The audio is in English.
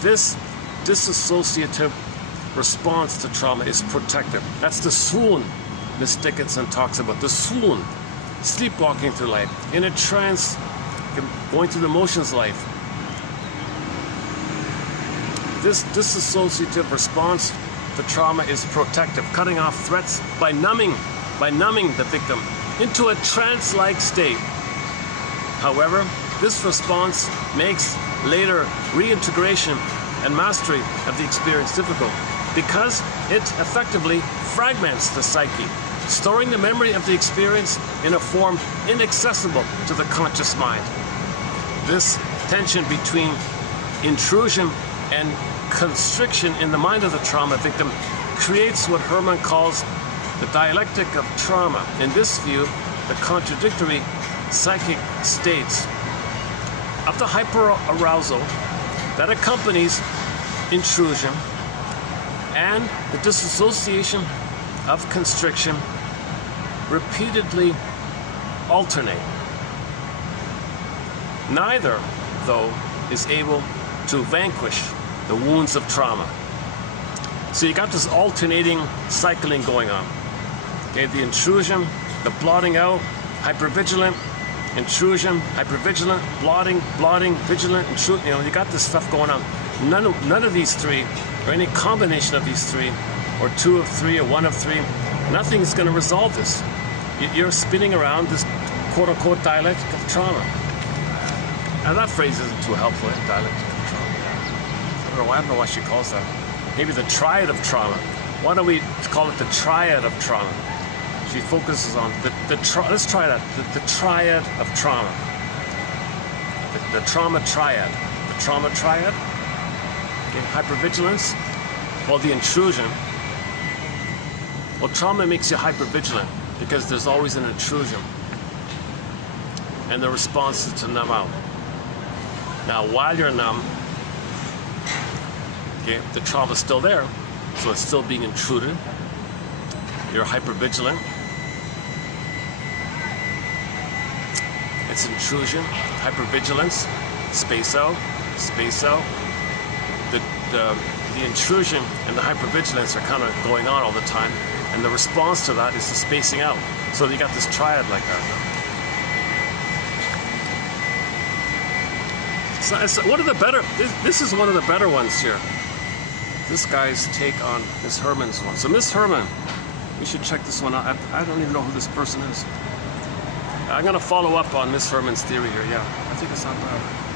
This dissociative response to trauma is protective. That's the swoon Miss Dickinson talks about, the swoon, sleepwalking through life, in a trance, going through the motions life. This dissociative response to trauma is protective, cutting off threats by numbing the victim into a trance-like state. However, this response makes later reintegration and mastery of the experience difficult because it effectively fragments the psyche, storing the memory of the experience in a form inaccessible to the conscious mind. This tension between intrusion and constriction in the mind of the trauma victim creates what Herman calls the dialectic of trauma. In this view, the contradictory psychic states of the hyperarousal that accompanies intrusion and the disassociation of constriction repeatedly alternate. Neither, though, is able to vanquish the wounds of trauma. So you got this alternating cycling going on. Okay, the intrusion, the blotting out, hypervigilant, intrusion, hypervigilant, blotting, vigilant, intrusion. You know, you got this stuff going on. None of these three, or any combination of these three, or two of three, or one of three, nothing's going to resolve this. You're spinning around this quote-unquote dialectic of trauma. And that phrase isn't too helpful, dialectic of trauma. I don't know why she calls that. Maybe the triad of trauma. Why don't we call it the triad of trauma? She focuses on let's try that. The triad of trauma. The trauma triad. The trauma triad. Okay, hypervigilance. Well, the intrusion. Well, trauma makes you hypervigilant because there's always an intrusion. And the response is to numb out. Now, while you're numb, okay, the trauma's still there, so it's still being intruded. You're hypervigilant. It's intrusion, hypervigilance, space out. The intrusion and the hypervigilance are kind of going on all the time, and the response to that is the spacing out. So you got this triad like that. So it's one of the better. This is one of the better ones here. This guy's take on Miss Herman's one. So Miss Herman, we should check this one out. I don't even know who this person is. I'm going to follow up on Miss Herman's theory here. Yeah, I think it's not bad.